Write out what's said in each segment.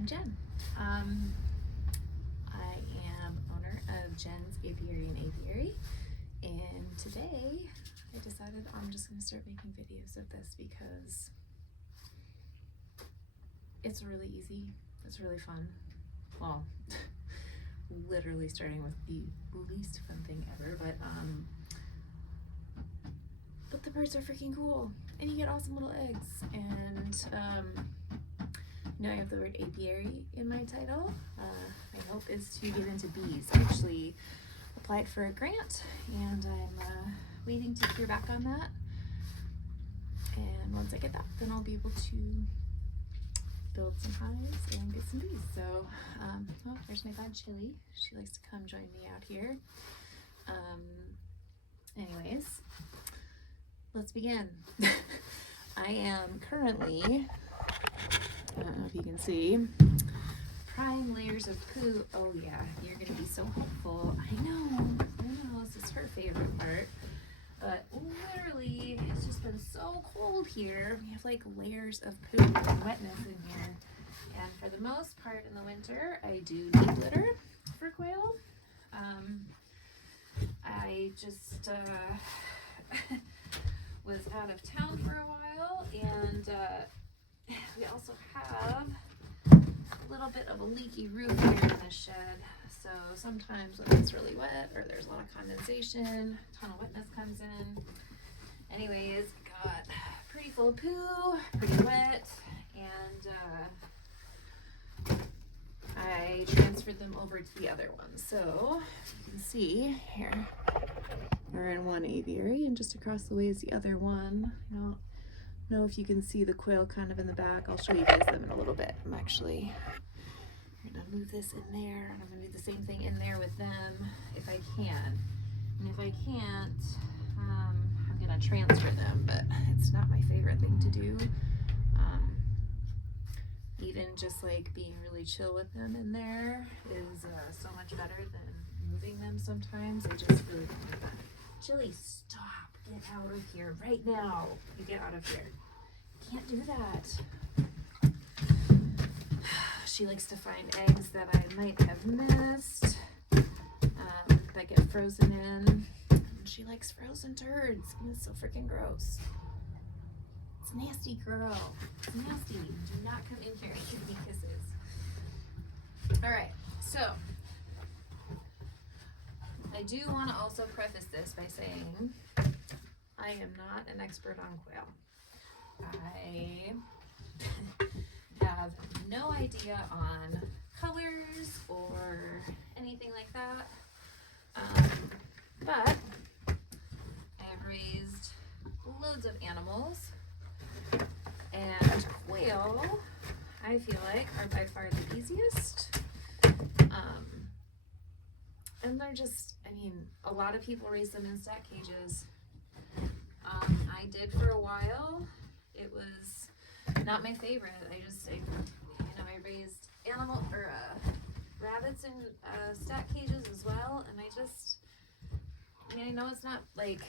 I'm Jen. I am owner of Jen's Aviary and Aviary, and today I decided I'm just going to start making videos of this because it's really easy, it's really fun. Well, literally starting with the least fun thing ever, but the birds are freaking cool, and you get awesome little eggs. And you know, I have the word apiary in my title. My hope is to get into bees. I actually applied for a grant, and I'm waiting to hear back on that. And once I get that, then I'll be able to build some hives and get some bees. So, oh, there's my dog Chili. She likes to come join me out here. Anyways, let's begin. I am currently, I don't know if you can see, prying layers of poo. Oh yeah, you're gonna be so helpful. I know, this is her favorite part. But literally, it's just been so cold here. We have like layers of poo and wetness in here. And for the most part in the winter, I do deep litter for quail. I just was out of town for a while, and we also have a little bit of a leaky roof here in the shed. So sometimes when it's really wet or there's a lot of condensation, a ton of wetness comes in. Anyways, got pretty full of poo, pretty wet, and I transferred them over to the other one. So you can see here, we're in one aviary, and just across the way is the other one. I don't know if you can see the quail kind of in the back. I'll show you guys them in a little bit. I'm actually gonna move this in there, and I'm gonna do the same thing in there with them if I can. And if I can't, I'm gonna transfer them, but it's not my favorite thing to do. Even just like being really chill with them in there is so much better than moving them sometimes. I just really don't do that. Chili, stop. Get out of here right now. You get out of here. Can't do that. She likes to find eggs that I might have missed, that get frozen in. And she likes frozen turds. And it's so freaking gross. It's nasty, girl. It's nasty. Do not come in here and give me kisses. All right, so I do want to also preface this by saying I am not an expert on quail. I have no idea on colors or anything like that, but I have raised loads of animals, and quail, I feel like, are by far the easiest. And they're just, I mean, a lot of people raise them in stack cages. I did for a while. It was not my favorite. I raised rabbits in stack cages as well, and I know it's not like,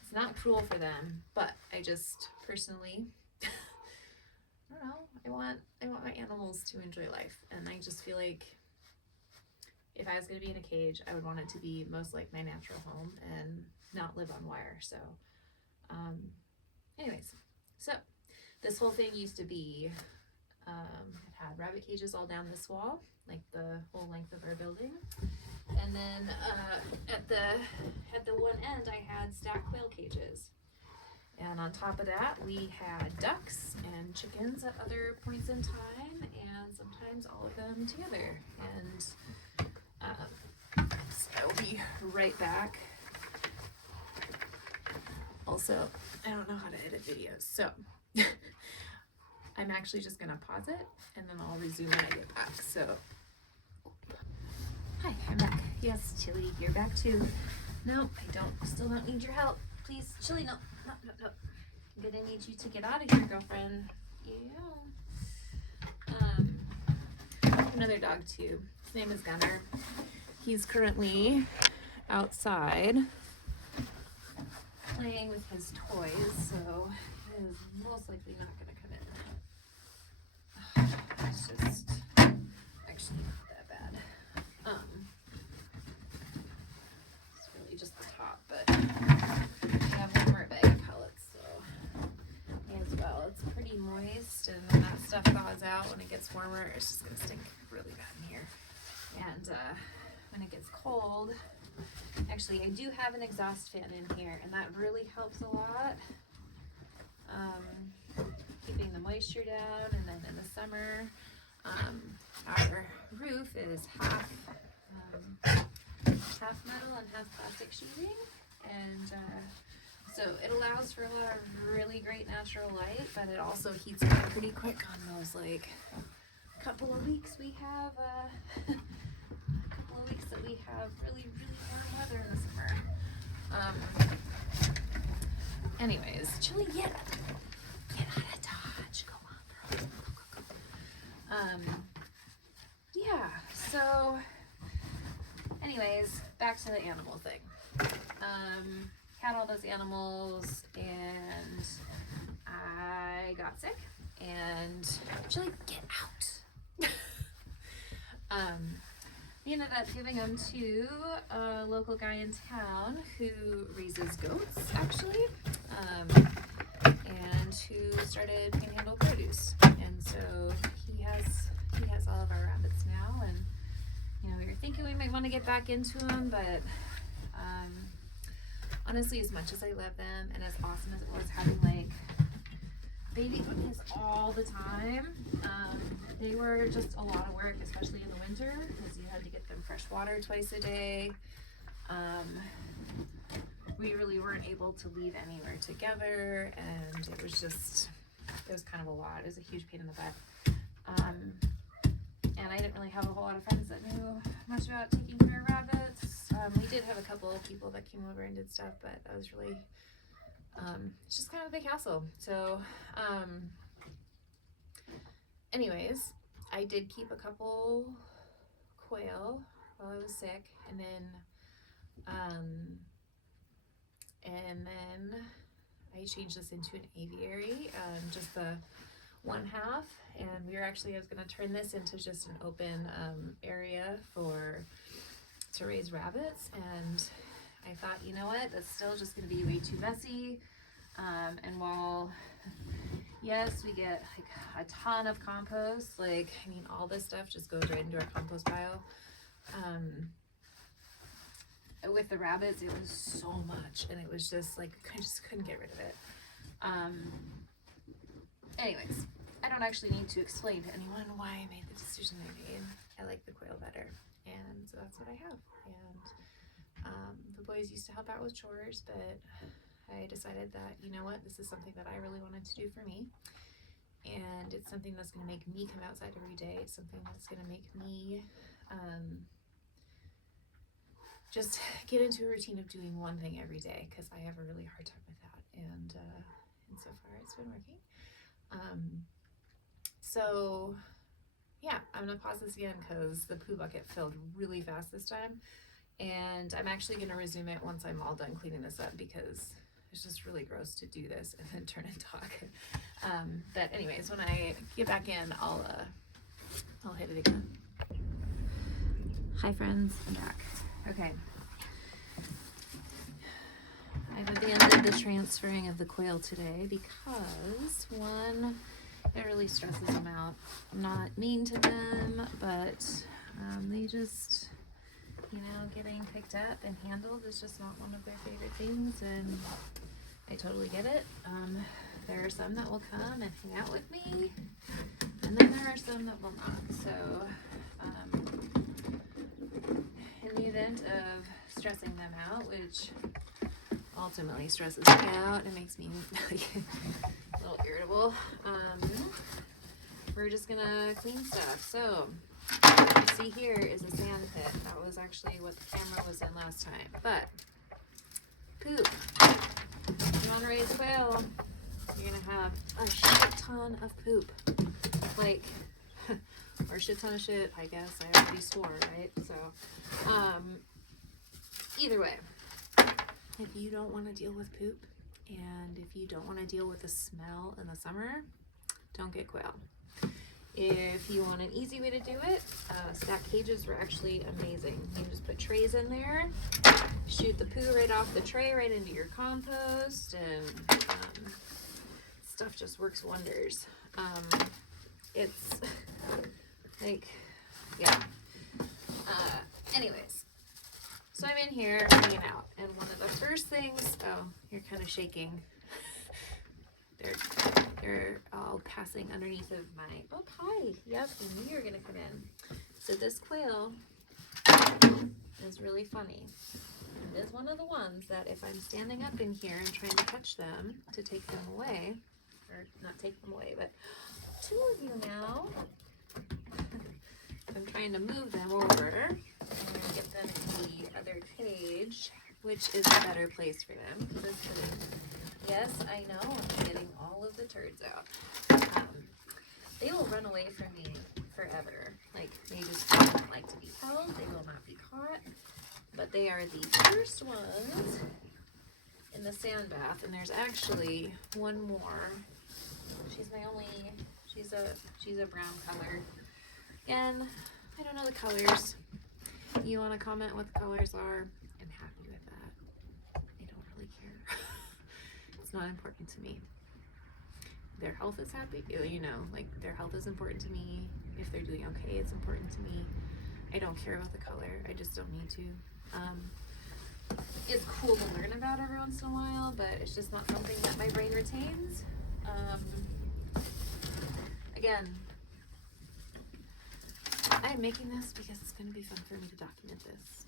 it's not cruel for them, but I just personally, I don't know, I want my animals to enjoy life, and I just feel like if I was going to be in a cage, I would want it to be most like my natural home and not live on wire. So anyways, so this whole thing used to be, it had rabbit cages all down this wall, like the whole length of our building. And then at the one end, I had stacked quail cages. And on top of that, we had ducks and chickens at other points in time, and sometimes all of them together. And so I will be right back. Also, I don't know how to edit videos, so I'm actually just gonna pause it, and then I'll resume when I get back. So, hi, I'm back. Yes, Chili, you're back too. No, still don't need your help. Please, Chili, no. I'm gonna need you to get out of here, girlfriend. Yeah. Another dog too. His name is Gunner. He's currently outside playing with his toys, so he is most likely not gonna come in. and when that stuff thaws out, when it gets warmer, it's just gonna stink really bad in here. And when it gets cold, actually I do have an exhaust fan in here, and that really helps a lot, keeping the moisture down. And then in the summer, our roof is half metal and half plastic sheeting, and so it allows for a lot of really great natural light, but it also heats up pretty quick on those like couple of weeks we have that we have really warm weather in the summer. Anyways, Chili, get out of Dodge. Go on, girl. Go. Yeah, so anyways, back to the animal thing. Had all those animals, and I got sick, and Chili, get out. We ended up giving them to a local guy in town who raises goats, actually, and who started Panhandle Produce. And so he has all of our rabbits now, and we were thinking we might want to get back into them, but honestly, as much as I love them and as awesome as it was having like baby bunnies all the time, they were just a lot of work, especially in the winter, because you had to get them fresh water twice a day. We really weren't able to leave anywhere together, and it was kind of a lot. It was a huge pain in the butt. And I didn't really have a whole lot of friends that knew much about taking care of rabbits. We did have a couple of people that came over and did stuff, but that was really, it's just kind of a big hassle. So, anyways, I did keep a couple quail while I was sick, and then I changed this into an aviary, just the one half, and I was going to turn this into just an open area to raise rabbits, and I thought, you know what, that's still just going to be way too messy, and while yes, we get like a ton of compost, all this stuff just goes right into our compost pile. With the rabbits, it was so much, and it was just like I just couldn't get rid of it. Anyways, I don't actually need to explain to anyone why I made the decision I made. I like the quail better, and so that's what I have. And the boys used to help out with chores, but I decided that, you know what, this is something that I really wanted to do for me, and it's something that's going to make me come outside every day. It's something that's going to make me just get into a routine of doing one thing every day, because I have a really hard time with that, and so far it's been working. So yeah, I'm gonna pause this again because the poo bucket filled really fast this time, and I'm actually gonna resume it once I'm all done cleaning this up, because it's just really gross to do this and then turn and talk. But anyways, when I get back in, I'll hit it again. Hi friends, I'm back. Okay. I've abandoned the transferring of the quail today because, one, it really stresses them out. I'm not mean to them, but they just, getting picked up and handled is just not one of their favorite things, and I totally get it. There are some that will come and hang out with me, and then there are some that will not. So, in the event of stressing them out, which ultimately stresses me out, it makes me a little irritable, we're just gonna clean stuff. So what you see here is a sand pit. That was actually what the camera was in last time. But poop, if you want to raise quail, you're gonna have a shit ton of poop, or a shit ton of shit, I guess. I already swore, right? So either way, if you don't want to deal with poop, and if you don't want to deal with the smell in the summer, don't get quail. If you want an easy way to do it, stack cages were actually amazing. You just put trays in there, shoot the poo right off the tray right into your compost, and stuff just works wonders. It's like, yeah. Anyways, so I'm in here hanging out, and one of the first things, oh, you're kind of shaking. They're all passing underneath of my, oh, hi, yep, and you're gonna come in. So this quail is really funny. It is one of the ones that if I'm standing up in here and trying to catch them to take them away, or not take them away, but two of you now, I'm trying to move them over and get them in the other cage, which is a better place for them. Yes, I know, I'm getting all of the turds out. They will run away from me forever. Like, they just do not like to be held. They will not be caught. But they are the first ones in the sand bath, and there's actually one more. She's a brown color. Again, I don't know the colors. You want to comment what the colors are? I'm happy with that. I don't really care. It's not important to me. Their health is happy, you know, like their health is important to me. If they're doing okay, it's important to me. I don't care about the color. I just don't need to. It's cool to learn about every once in a while, but it's just not something that my brain retains. Again, I'm making this because it's going to be fun for me to document this.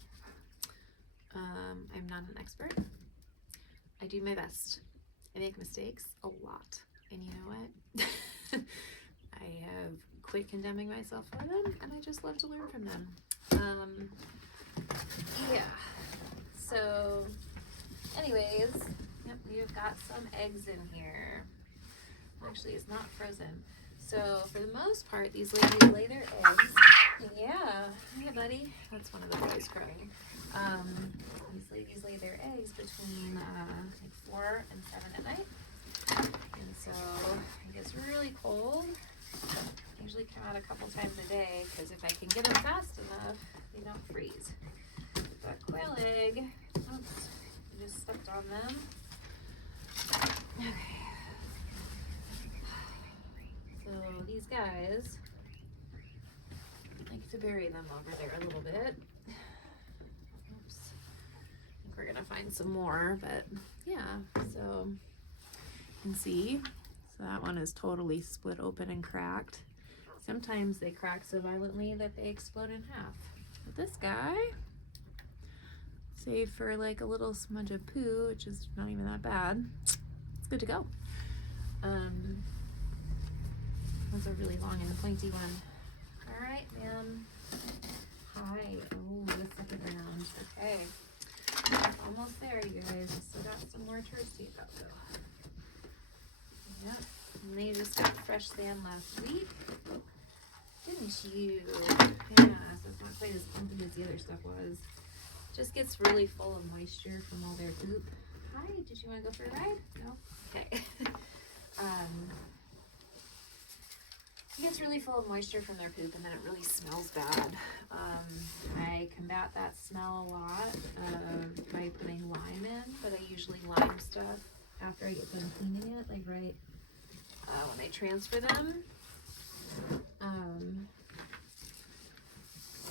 I'm not an expert. I do my best. I make mistakes a lot. And you know what? I have quit condemning myself for them, and I just love to learn from them. Yeah. So, anyways, yep, we've got some eggs in here. Actually, it's not frozen. So, for the most part, these ladies lay their eggs. Yeah. Hey, buddy. That's one of the boys crying. These ladies lay their eggs between like 4 and 7 at night. And so it gets really cold. I usually come out a couple times a day because if I can get them fast enough, they don't freeze. But quail egg, oops, I just stepped on them. Okay. So these guys like to bury them over there a little bit. Oops. I think we're gonna find some more, but yeah, so you can see. So that one is totally split open and cracked. Sometimes they crack so violently that they explode in half. But this guy, save for like a little smudge of poo, which is not even that bad, it's good to go. That's a really long and pointy one. All right, ma'am. Hi. Oh, the second round. Okay. Almost there, you guys. Still got some more turds to eat up though. Yep. And they just got fresh sand last week. Didn't you? Yeah, so it's not quite as clumpy as the other stuff was. Just gets really full of moisture from all their poop. Hi, did you want to go for a ride? No? Okay. It gets really full of moisture from their poop, and then it really smells bad. I combat that smell a lot by putting lime in, but I usually lime stuff after I get done cleaning it, like right when I transfer them.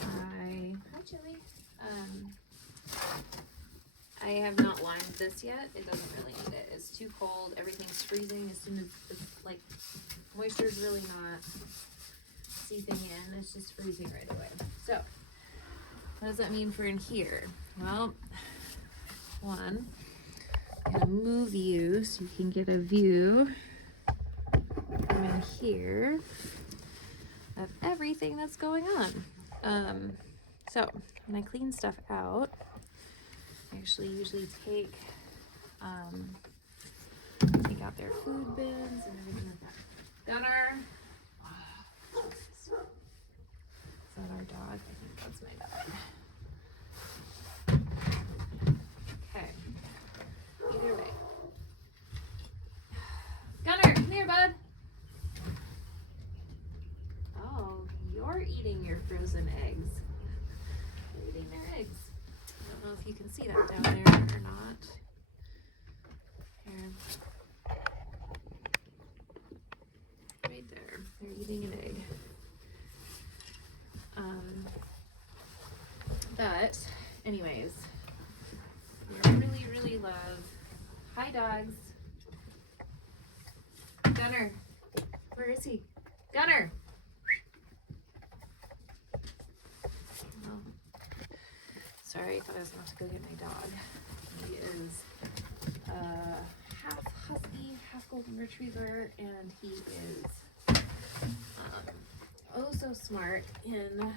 Hi, Chili. I have not limed this yet. It doesn't really need it. It's too cold. Everything's freezing as soon as it's like moisture is really not seeping in. It's just freezing right away. So, what does that mean for in here? Well, one, I'm gonna move you so you can get a view from in here of everything that's going on. So when I clean stuff out, I actually usually take out their food bins and everything like that. Gunner. Is that our dog? I think that's my dog. Okay. Either way. Gunner, come here, bud. Oh, you're eating your frozen eggs. You're eating their eggs. I don't know if you can see that down there or not. Here. eating an egg. But anyways, we really, really love. Hi, dogs. Gunner, where is he? Gunner. Oh, sorry, I thought I was going to go get my dog. He is half husky, half golden retriever, and he is oh so smart in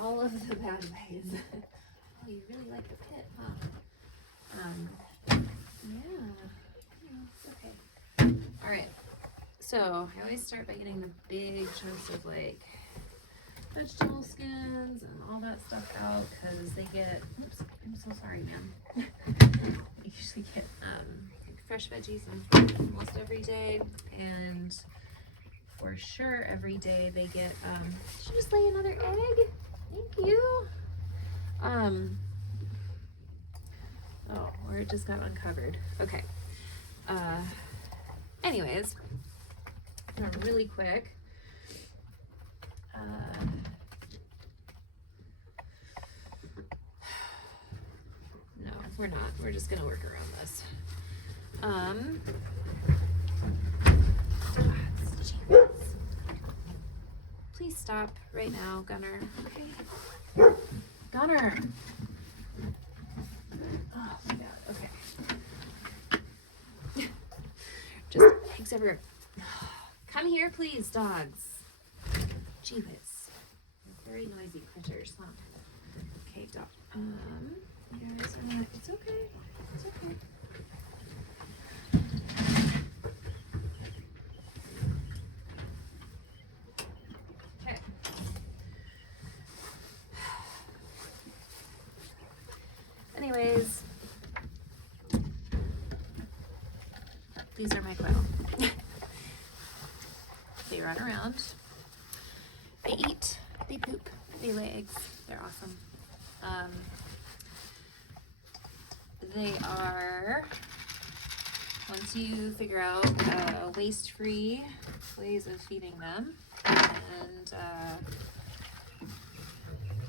all of the bad ways. Oh, you really like the pit, huh? Yeah, it's okay. All right, so I always start by getting the big chunks of like vegetable skins and all that stuff out because they get, oops, I'm so sorry, ma'am. They usually get fresh veggies and fruit almost every day, and for sure every day they get, did you just lay another egg? Thank you. Oh, or it just got uncovered. Okay. Anyways, really quick. No, we're not. We're just gonna work around this. Please stop right now, Gunner. Okay. Gunner. Oh my god. Okay. Just eggs everywhere. Come here, please, dogs. Jeebus. They're very noisy critters, huh? Okay, dog. You guys are not. It's okay. It's okay. Okay. Anyways, these are my quail. They run around. They eat. They poop. They lay eggs. They're awesome. They are, once you figure out waste-free ways of feeding them, and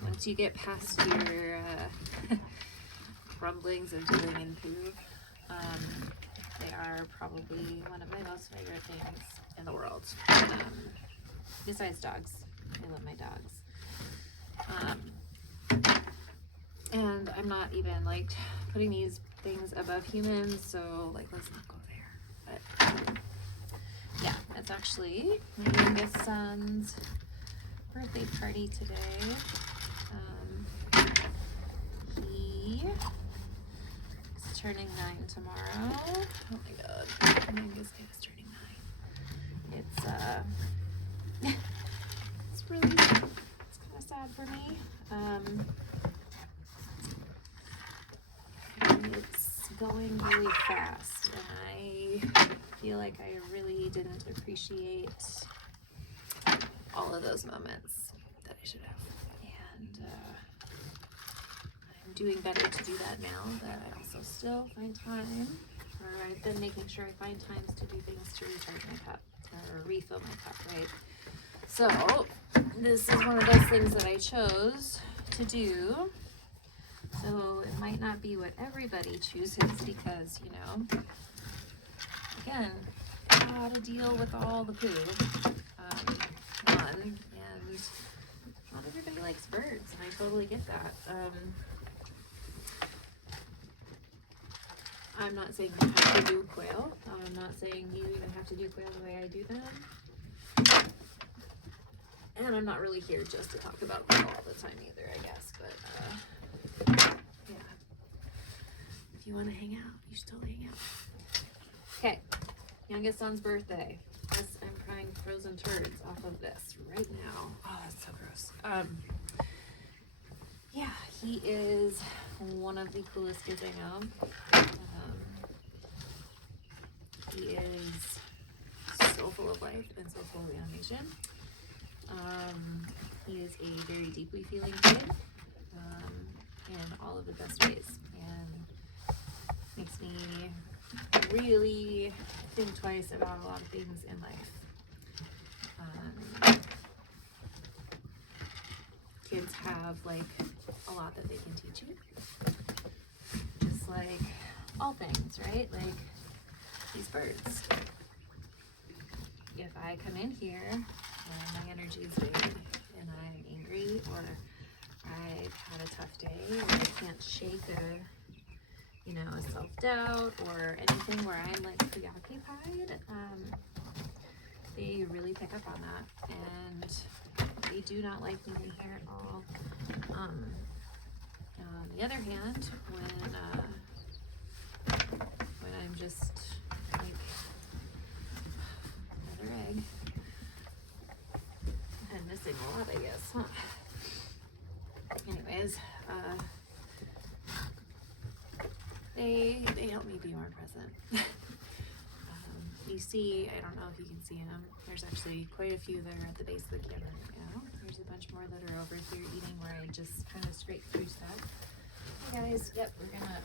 once you get past your rumblings of dealing in poo, they are probably one of my most favorite things in the world. Besides dogs. I love my dogs. And I'm not even like putting these things above humans, so like let's not go there. But yeah, it's actually my youngest son's birthday party today. He is turning 9 tomorrow. Oh my god, my youngest kid is turning 9. It's really, it's kind of sad for me. It's going really fast, and I feel like I really didn't appreciate all of those moments that I should have. And I'm doing better to do that now, but I also still find time, or I've been making sure I find times to do things to recharge my cup, or refill my cup, right? So this is one of those things that I chose to do. So it might not be what everybody chooses because, you know, again, gotta deal with all the poo. And not everybody likes birds, and I totally get that. I'm not saying you have to do quail. I'm not saying you even have to do quail the way I do them. And I'm not really here just to talk about quail all the time either, I guess, but yeah. If you want to hang out, you still hang out. Okay, youngest son's birthday. Yes, I'm crying frozen turds off of this right now. Oh, that's so gross. Yeah, he is one of the coolest kids I know. He is so full of life and so full of animation. He is a very deeply feeling kid in all of the best ways, and makes me really think twice about a lot of things in life. Kids have like a lot that they can teach you, just like all things, right? Like these birds. If I come in here and my energy is big and I'm angry, or I've had a tough day, or I can't shake a self-doubt or anything where I'm like preoccupied, they really pick up on that, and they do not like moving here at all. On the other hand, when I'm just like another egg and missing a lot, I guess, huh? Anyways, they help me be more present. You see, I don't know if you can see them. There's actually quite a few that are at the base of the camera right now. There's a bunch more that are over here eating where I just kind of scrape through stuff. Hey guys, yep, we're gonna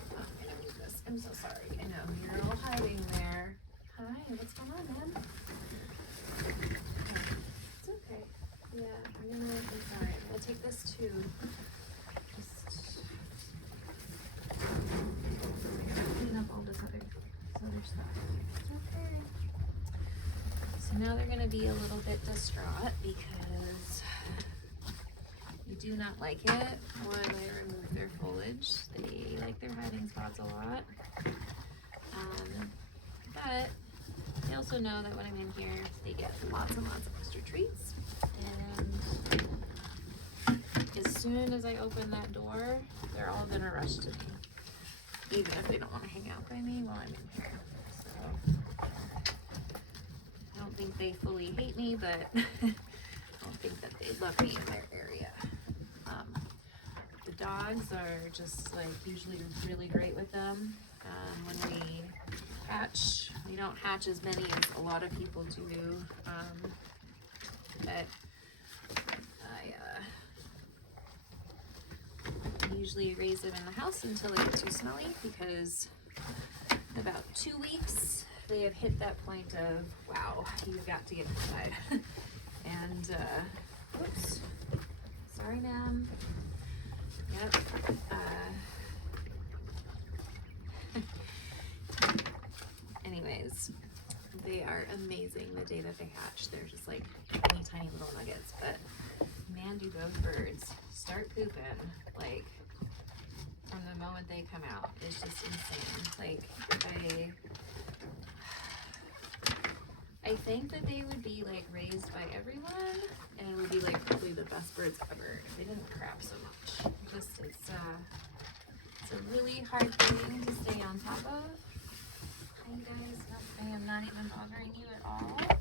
move this. I'm so sorry. I know, you're all hiding there. Hi, what's going on, man? It's okay. Yeah, I'm sorry. I'm gonna take this too. Just clean up all this other stuff. Okay. So now they're gonna be a little bit distraught because we do not like it when I remove their foliage. They like their hiding spots a lot. But they also know that when I'm in here, they get lots and lots of extra treats. And as soon as I open that door, they're all gonna rush to me, even if they don't want to hang out by me while I'm in here. So I don't think they fully hate me, but I don't think that they love me in their area. The dogs are just like usually really great with them. When we hatch, we don't hatch as many as a lot of people do, but I usually raise them in the house until they get too smelly, because in about 2 weeks they have hit that point of, wow, you've got to get inside. And oops, sorry ma'am. Yep. Anyways, they are amazing the day that they hatch. They're just like tiny, tiny little nuggets. But man, do those birds start pooping like from the moment they come out. It's just insane. Like I think that they would be like raised by everyone and would be like probably the best birds ever if they didn't crap so much. It's a really hard thing to stay on top of. Hi guys, nope, I am not even bothering you at all. Got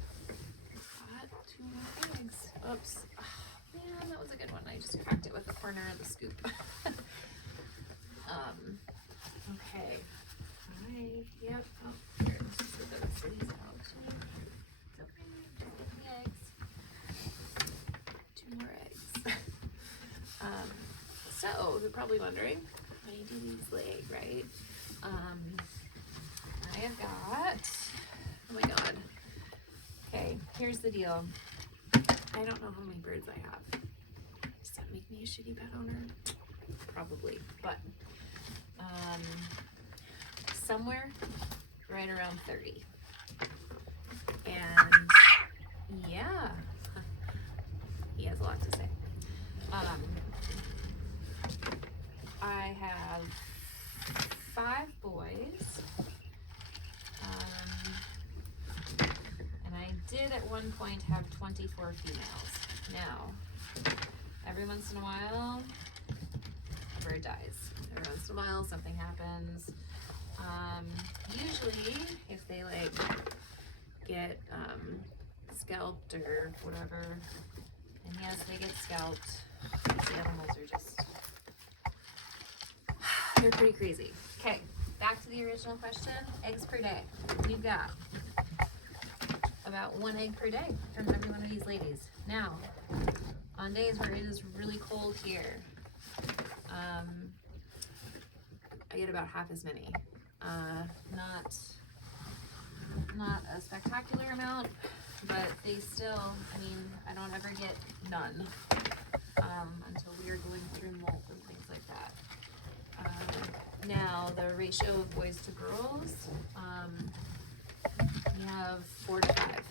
2 more eggs. Oops. Oh, man, that was a good one. I just cracked it with the corner of the scoop. Okay. Hi. Yep. Oh, here. Let's just put those these out. It's okay. Just get the eggs. 2 more eggs. So you're probably wondering, why do these lay, right? I have got, oh my god. Okay, here's the deal. I don't know how many birds I have. Does that make me a shitty pet owner? Probably, but somewhere right around 30. And yeah, he has a lot to say. I have 5 boys. And I did at one point have 24 females. Now, every once in a while, a bird dies. Every once in a while, something happens. Usually, if they like get scalped or whatever, and yes, they get scalped. These animals are just, they're pretty crazy. Okay, back to the original question. Eggs per day. We've got about 1 egg per day from every one of these ladies. Now, on days where it is really cold here, I get about half as many. Not a spectacular amount, but they still, I mean, I don't ever get none until we are going through molt and things like that. Now, the ratio of boys to girls, we have 4 to 5.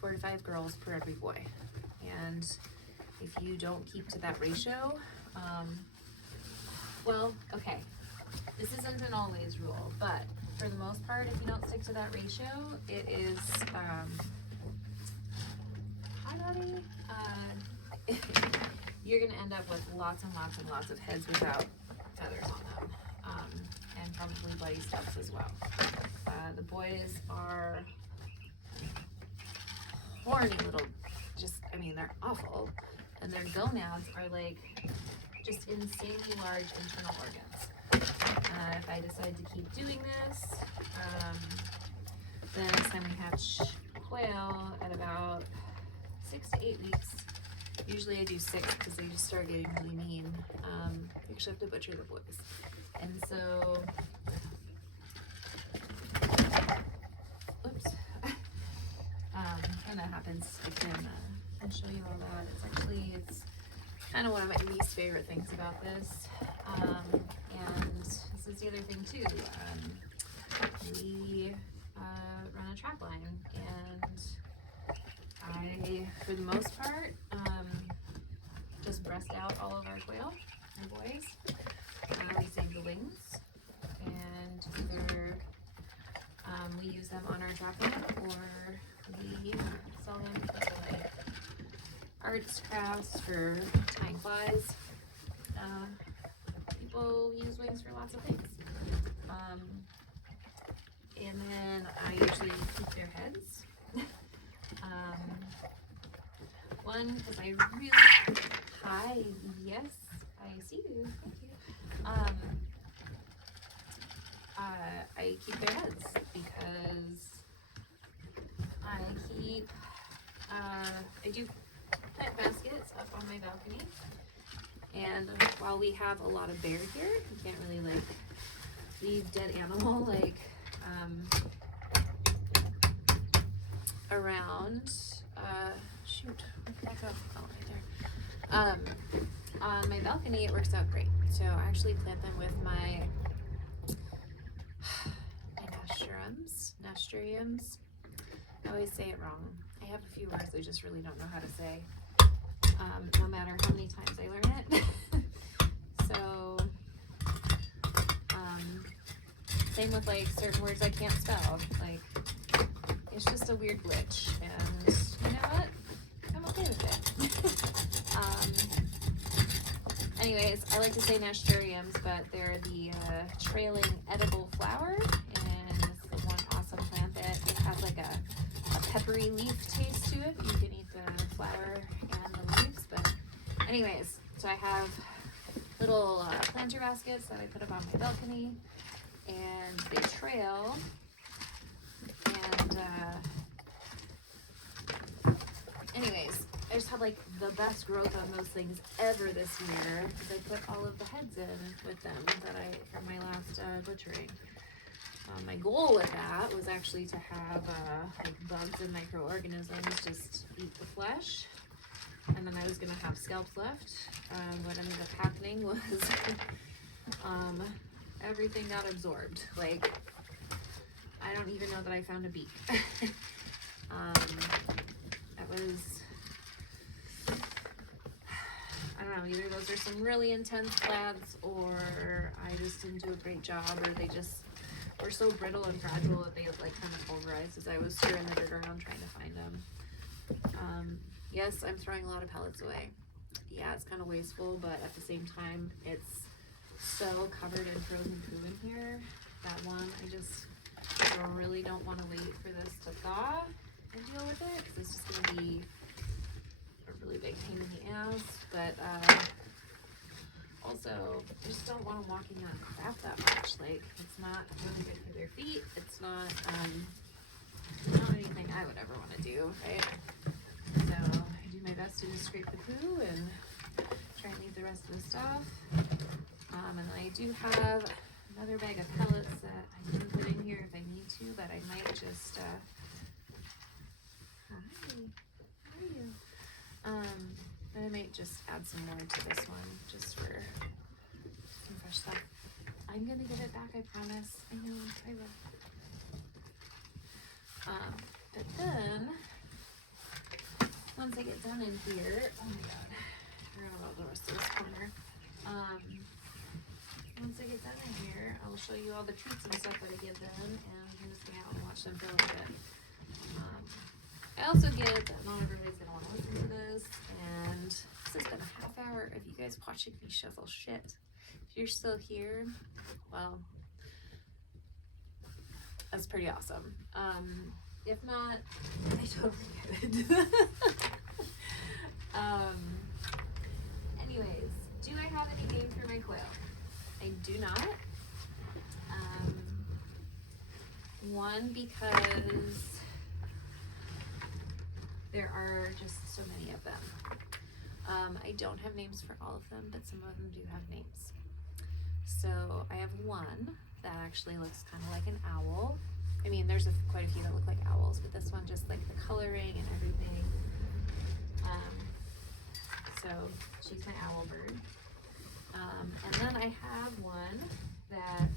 4 to 5 girls per every boy. And if you don't keep to that ratio, well, okay, this isn't an always rule, but for the most part, if you don't stick to that ratio, it is, hi buddy, you're gonna end up with lots and lots and lots of heads without feathers on them, and probably bloody stubs as well. The boys are horny little, I mean, they're awful, and their gonads are like just insanely large internal organs. If I decide to keep doing this, the next time we hatch quail at about 6 to 8 weeks, usually I do 6 because they just start getting really mean. You actually have to butcher the boys. And so, oops. When that happens, I can show you all that. It's kind of one of my least favorite things about this. And this is the other thing too. We run a trap line, and I, for the most part, just breast out all of our quail, our boys. We save the wings, and either we use them on our trap line, or we sell them for like arts, crafts, for tying flies. People use wings for lots of things. And then I usually keep their heads. One, because I really, hi, yes, I see you, thank you. I keep their heads because I keep, I do pet baskets up on my balcony. And while we have a lot of bear here, you can't really like leave dead animal like around. Shoot, where did that go? Oh, right there. On my balcony, it works out great. So I actually plant them with my nasturtiums. I always say it wrong. I have a few words I just really don't know how to say. No matter how many times I learn it. So, same with like certain words I can't spell. Like, it's just a weird glitch, and you know what? I'm okay with it. Anyways, I like to say nasturtiums, but they're the trailing edible flower, and this is one awesome plant that it has like a peppery leaf taste to it. You can eat the flower and the leaves, but anyways, so I have little planter baskets that I put up on my balcony, and they trail, and anyways, I just had like the best growth on those things ever this year because I put all of the heads in with them that from my last butchering. My goal with that was actually to have like bugs and microorganisms just eat the flesh, and then I was gonna have scalps left. What ended up happening was everything got absorbed. Like, I don't even know that I found a beak. That was, I don't know, either those are some really intense plaids, or I just didn't do a great job, or they just were so brittle and fragile that they like kind of pulverized as I was stirring the dirt around trying to find them. Yes, I'm throwing a lot of pellets away. Yeah, it's kind of wasteful, but at the same time, it's so covered in frozen poo in here. That one, I really don't want to wait for this to thaw and deal with it, because it's just going to be a really big pain in the ass. But also, I just don't want them walking on crap that much. Like, it's not really good for their feet. It's not anything I would ever want to do, right? So I do my best to just scrape the poo and try and leave the rest of the stuff. And then I do have another bag of pellets that I can put in here if I need to, but I might just How are you? I might just add some more to this one, just for some fresh stuff. I'm gonna get it back, I promise. I know, I will. But then, once I get done in here, oh my god, I forgot about the rest of this corner. Once I get done in here, I'll show you all the treats and stuff that I give them, and we can just hang out and watch them for a little bit. I also get that not everybody's gonna want to listen to this, and this has been a half hour of you guys watching me shovel shit. If you're still here, well, that's pretty awesome. If not, I totally get it. Anyways, do I have any name for my quail? I do not. One, because there are just so many of them. I don't have names for all of them, but some of them do have names. So I have one that actually looks kind of like an owl. I mean, there's quite a few that look like owls, but this one just like the coloring and everything. So she's my owl bird. And then I have one that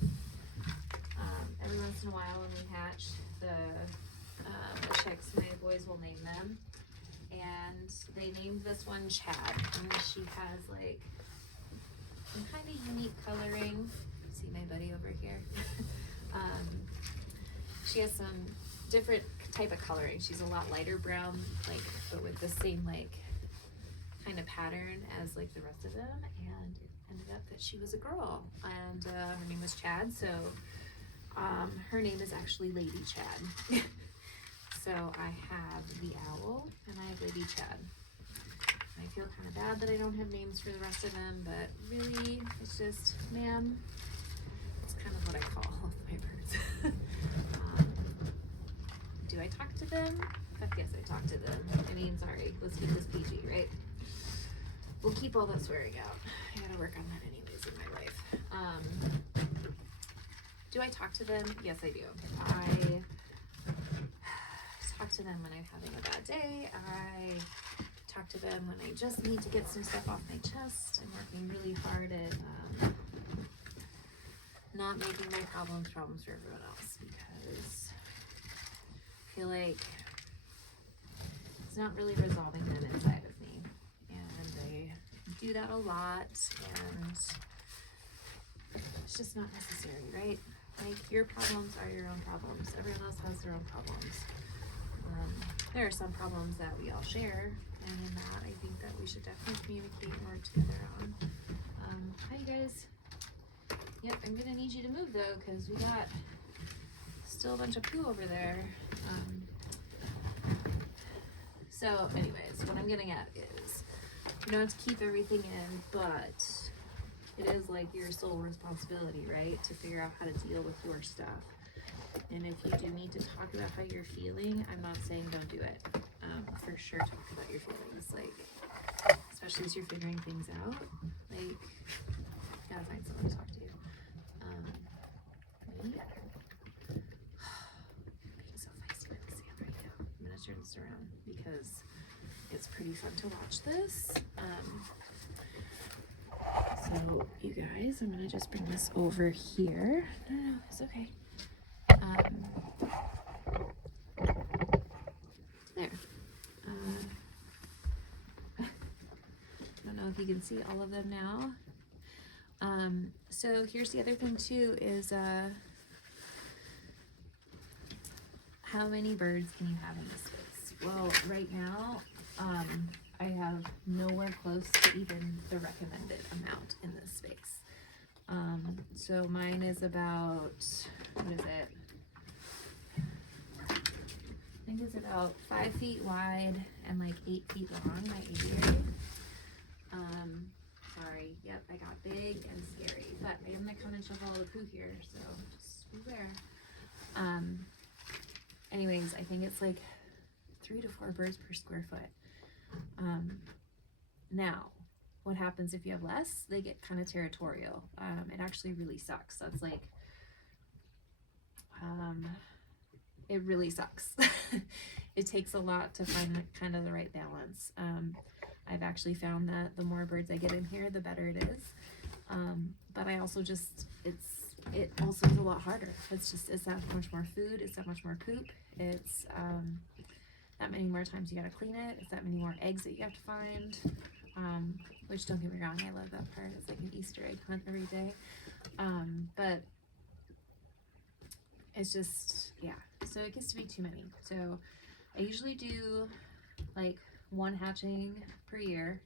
every once in a while when we hatch the chicks, my boys will name them. And they named this one Chad, and she has like some kind of unique coloring. See my buddy over here? She has some different type of coloring. She's a lot lighter brown, like, but with the same like kind of pattern as like the rest of them. And it ended up that she was a girl, and her name was Chad. So her name is actually Lady Chad. So I have the owl and I have Lady Chad. I feel kind of bad that I don't have names for the rest of them, but really, it's just, ma'am, it's kind of what I call all of my birds. Do I talk to them? Fuck yes, I talk to them. I mean, sorry, let's keep this PG, right? We'll keep all that swearing out. I gotta work on that anyways in my life. Do I talk to them? Yes, I do. I talk to them when I'm having a bad day. I talk to them when I just need to get some stuff off my chest. I'm working really hard at not making my problems for everyone else, because I feel like it's not really resolving them inside of me, and I do that a lot, and it's just not necessary, right? Like, your problems are your own problems. Everyone else has their own problems. There are some problems that we all share, and in that, I think that we should definitely communicate and work together on. Hi, you guys. Yep, I'm gonna need you to move though, because we got still a bunch of poo over there. So anyways, what I'm getting at is, you don't have to keep everything in, but it is like your sole responsibility, right? To figure out how to deal with your stuff. And if you do need to talk about how you're feeling, I'm not saying don't do it. For sure talk about your feelings, like, especially as you're figuring things out. Like, you gotta find someone to talk to. Being so feisty with the sand right now. I'm gonna turn this around because it's pretty fun to watch this. So you guys, I'm gonna just bring this over here. No, it's okay. There. I don't know if you can see all of them now. So here's the other thing too, is how many birds can you have in this space? Well, right now, I have nowhere close to even the recommended amount in this space. So mine is about, what is it? I think it's about 5 feet wide and like 8 feet long, my aviary. Sorry, yep, I got big and scary, but I am gonna come and shovel all the poo here, so just beware. Anyways, I think it's like 3 to 4 birds per square foot. Now, what happens if you have less? They get kind of territorial. It actually really sucks. That's like, it really sucks. it takes a lot to find kind of the right balance. I've actually found that the more birds I get in here, the better it is. But I also just, it also is a lot harder. It's that much more food. It's that much more poop. It's that many more times you gotta clean it. It's that many more eggs that you have to find. Which, don't get me wrong, I love that part. It's like an Easter egg hunt every day. But it's just, yeah. So it gets to be too many. So I usually do like one hatching per year,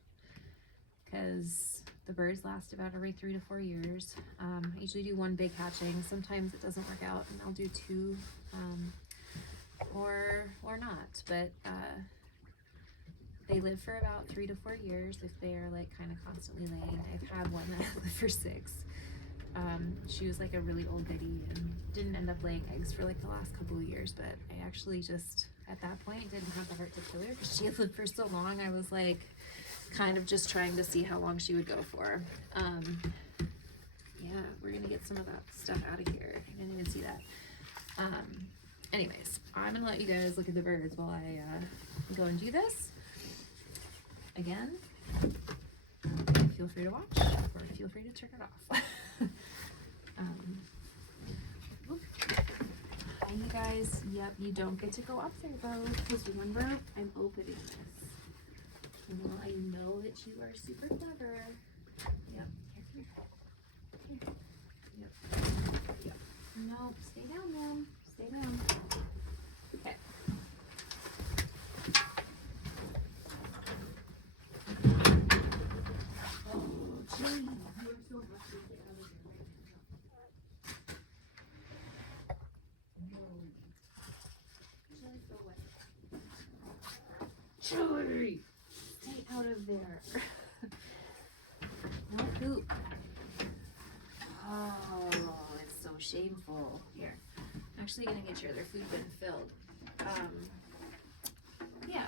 because the birds last about every 3 to 4 years. I usually do one big hatching. Sometimes it doesn't work out and I'll do two, or not, but they live for about 3 to 4 years if they are like kind of constantly laying. I've had one that lived for 6. She was like a really old biddy and didn't end up laying eggs for like the last couple of years, but I actually just at that point didn't have the heart to kill her because she had lived for so long. I was like kind of just trying to see how long she would go for. Yeah, we're gonna get some of that stuff out of here. I didn't even see that. Anyways, I'm gonna let you guys look at the birds while I go and do this. Again, feel free to watch or feel free to turn it off. Hi, you guys. Yep, you don't get to go up there though, because remember, I'm opening this. Well, I know that you are super clever. Yep. Here. Yep. Yep. No, stay down, Mom. Stay down. Okay. Oh, Chili, you are so happy to get out of there right now. No. Chili, go away. Chili! Stay out of there. No poop. Oh, it's so shameful. Here. I'm actually gonna get your other food bin filled. Yeah,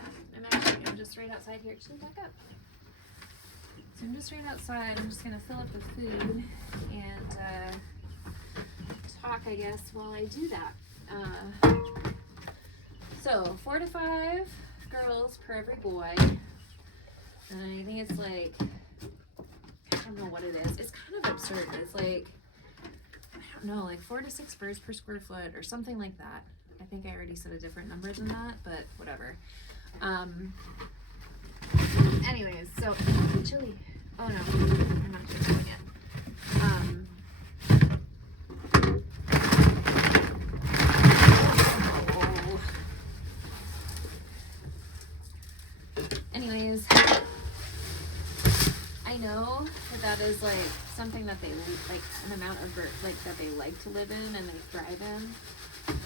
I'm just right outside here. Actually, back up. So I'm just right outside. I'm just gonna fill up the food and talk, I guess, while I do that. So 4 to 5 girls per every boy. And I think it's like, I don't know what it is. It's kind of absurd. It's like, I don't know, like 4 to 6 birds per square foot or something like that. I think I already said a different number than that, but whatever. Anyways, so, Chili. Oh no, I'm not just doing it. Anyways, I know that is like something that they like, an amount of birds like that they like to live in and they thrive in.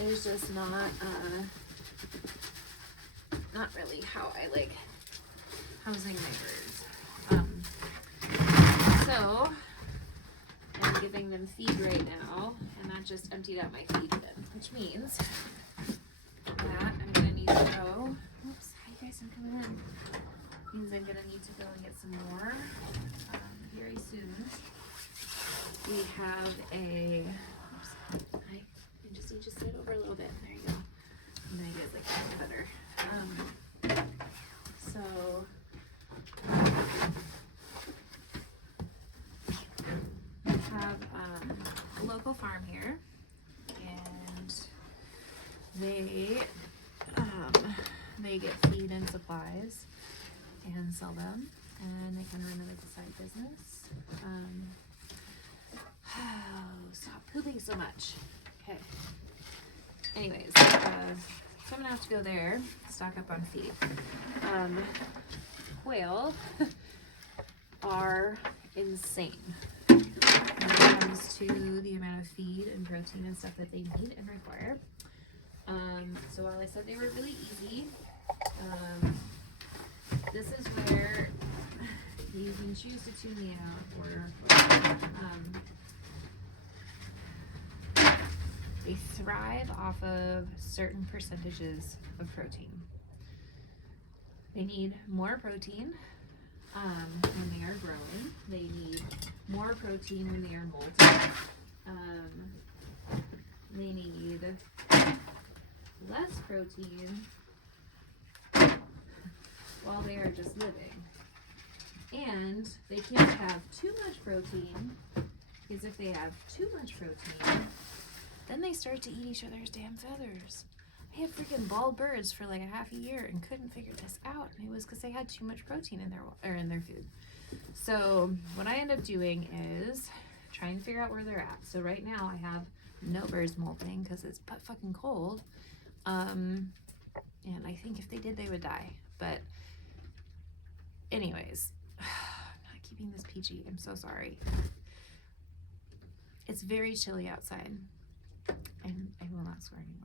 It is just not really how I like housing my birds. So I'm giving them feed right now, and that just emptied out my feed bin, which means that I'm gonna need to go. Oops, hi guys, I'm coming in. Means I'm gonna need to go and get some more very soon. We have a. Oops, I just need to sit over a little bit. There you go. Now you guys like that better. So. We have a local farm here, and they get feed and supplies and sell them, and they kind of run it as a side business. Stop pooping so much. Okay. Anyways, so I'm gonna have to go there, stock up on feed. Quail are insane when it comes to the amount of feed and protein and stuff that they need and require. So while I said they were really easy, this is where you can choose to tune me out, or they thrive off of certain percentages of protein. They need more protein when they are growing. They need more protein when they are molting. They need less protein while they are just living. And they can't have too much protein, because if they have too much protein, then they start to eat each other's damn feathers. I had freaking bald birds for like a half a year and couldn't figure this out. And it was because they had too much protein in their food. So what I end up doing is trying to figure out where they're at. So right now I have no birds molting because it's butt fucking cold. And I think if they did, they would die. But anyways, I'm not keeping this PG. I'm so sorry. It's very chilly outside. And I will not swear anymore.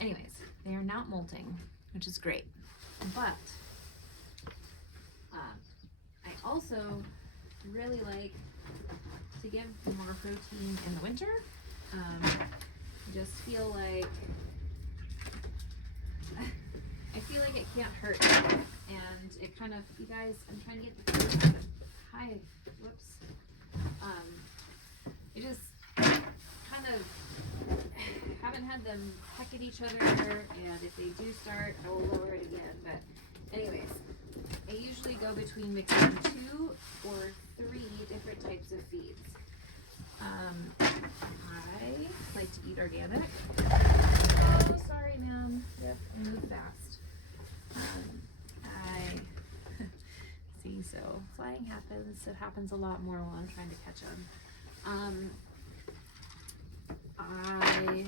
Anyways, they are not molting, which is great. But I also really like to give more protein in the winter. I just feel like it can't hurt, and it kind of, you guys, I'm trying to get the food. Hi, whoops. I just kind of haven't had them peck at each other, and if they do start, I will lower it again. But anyways, I usually go between mixing 2 or 3 different types of feeds. I like to eat organic. Oh, sorry, ma'am. Yep, I move fast. See, so flying happens. It happens a lot more while I'm trying to catch them. I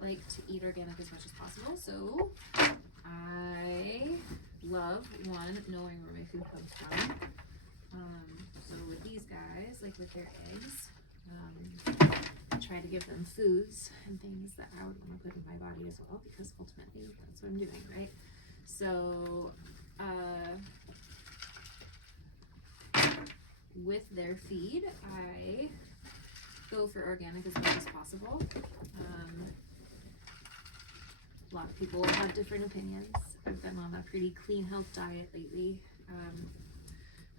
like to eat organic as much as possible, so I love, one, knowing where my food comes from. So with these guys, like with their eggs, I try to give them foods and things that I would want to put in my body as well, because ultimately that's what I'm doing, right? So with their feed, I go for organic as much as possible. A lot of people have different opinions. I've been on a pretty clean health diet lately.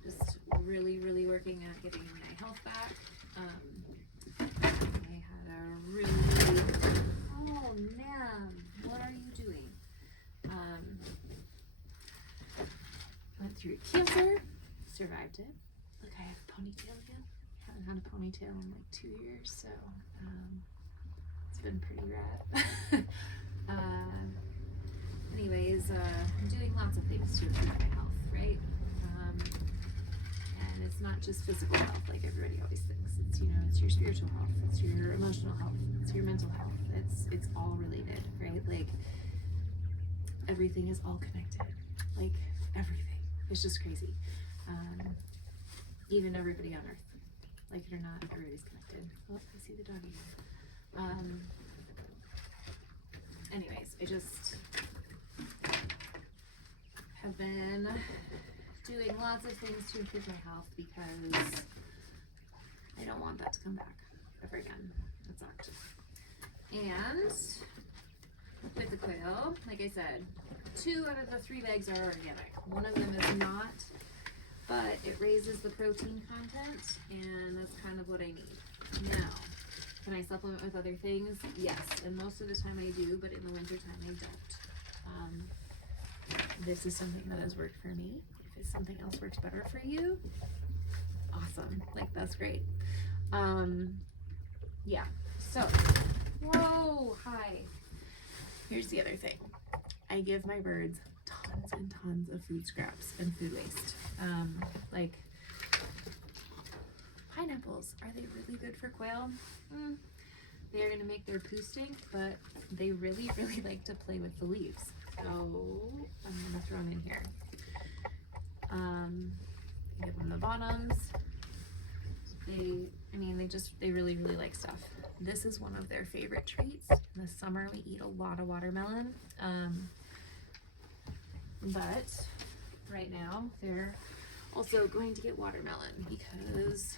Just really, really working at getting my health back. I had a really, oh man, what are you doing? Went through cancer, survived it. Look, I have a ponytail again. Haven't had a ponytail in like 2 years, so it's been pretty rad. Anyways, I'm doing lots of things to improve my health, right? And it's not just physical health like everybody always thinks. It's, you know, it's your spiritual health, it's your emotional health, it's your mental health. It's all related, right? Like everything is all connected. Like everything. It's just crazy. Even everybody on earth. Like it or not, everybody's connected. Oh, I see the doggy. Anyways, I just have been doing lots of things to improve my health because I don't want that to come back ever again. That sucked. And with the quail, like I said, 2 out of the 3 bags are organic. One of them is not, but it raises the protein content, and that's kind of what I need. Now, can I supplement with other things? Yes, and most of the time I do, but in the winter time I don't. This is something that has worked for me. If it's something else works better for you, awesome. Like, that's great. Yeah, so, whoa, hi. Here's the other thing. I give my birds tons and tons of food scraps and food waste. Like pineapples, are they really good for quail? They're gonna make their poo stink, but they really, really like to play with the leaves. So I'm gonna throw them in here. Give them the bottoms. They really, really like stuff. This is one of their favorite treats. In the summer, we eat a lot of watermelon. But right now, they're also going to get watermelon because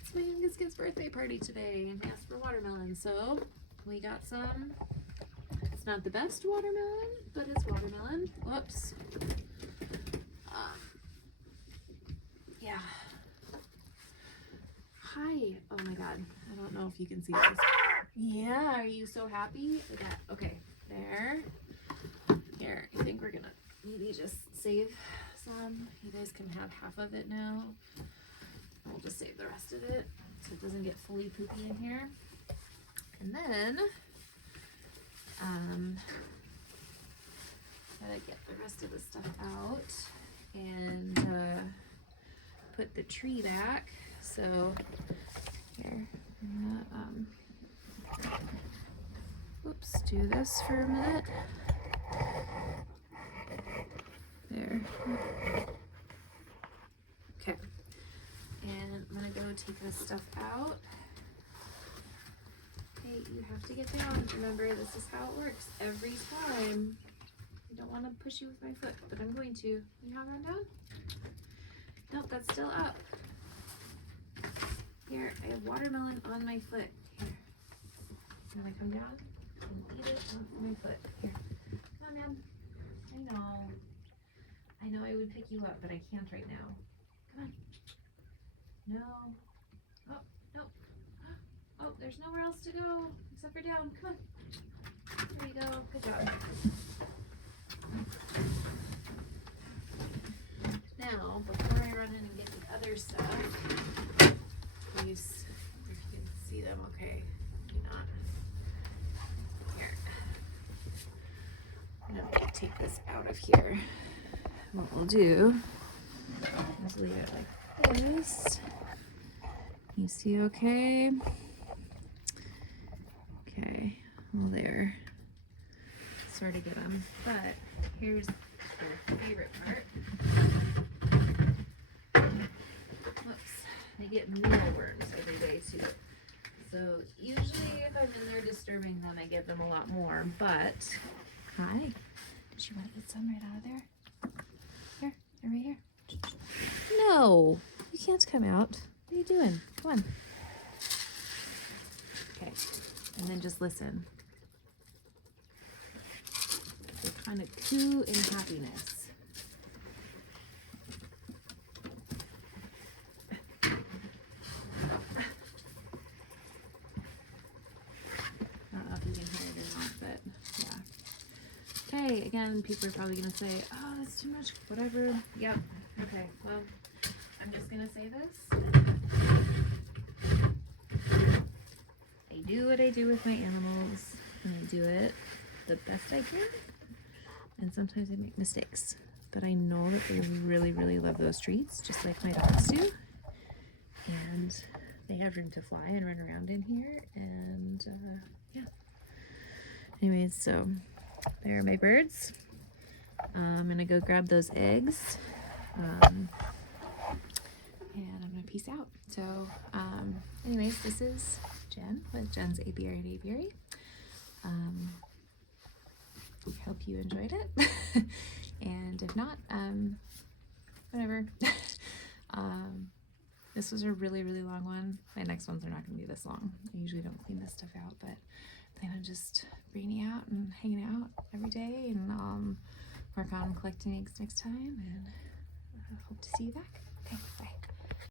it's my youngest kid's birthday party today and asked for watermelon. So we got some. It's not the best watermelon, but it's watermelon. Whoops. Yeah. Hi. Oh my God. I don't know if you can see this. Yeah. Are you so happy? Okay. There. Here, I think we're gonna maybe just save some. You guys can have half of it now. We'll just save the rest of it so it doesn't get fully poopy in here. And then, gotta get the rest of the stuff out and put the tree back. So here, I'm gonna oops, do this for a minute. There. Okay. And I'm gonna go take this stuff out. Hey, you have to get down. Remember, this is how it works every time. I don't want to push you with my foot, but I'm going to. You have that down? Nope, that's still up. Here, I have watermelon on my foot. Here. Can I come down and eat it off my foot? Here. Come on, man. I know I would pick you up, but I can't right now. Come on. No. Oh, no. Oh, there's nowhere else to go except for down. Come on. There you go. Good job. Now, before I run in and get the other stuff, please, if you can see them okay. Do not. Here. I'm gonna take this out of here. What we'll do is leave it like this. You see okay? Okay, well there. Sort of get them, but here's the favorite part. Whoops, they get mealworms every day too. So usually if I'm in there disturbing them, I give them a lot more, but hi, did you want to get some right out of there? Here, they're right here. No, you can't come out. What are you doing? Come on. Okay, and then just listen. They kind of coo in happiness. I don't know if you can hear it or not, but yeah. Okay, again, people are probably going to say, oh, that's too much, whatever. Yep. Okay, well, I'm just going to say this. I do what I do with my animals, and I do it the best I can. And sometimes I make mistakes, but I know that they really, really love those treats, just like my dogs do. And they have room to fly and run around in here, and yeah. Anyways, so there are my birds. I'm gonna go grab those eggs, and I'm gonna peace out. So anyways, this is Jen with Jen's Aviary and Aviary. I hope you enjoyed it. And if not, whatever. This was a really, really long one. My next ones are not going to be this long. I usually don't clean this stuff out, but I plan on just bringing you out and hanging out every day, and work on collecting eggs next time, and I hope to see you back. Okay, bye.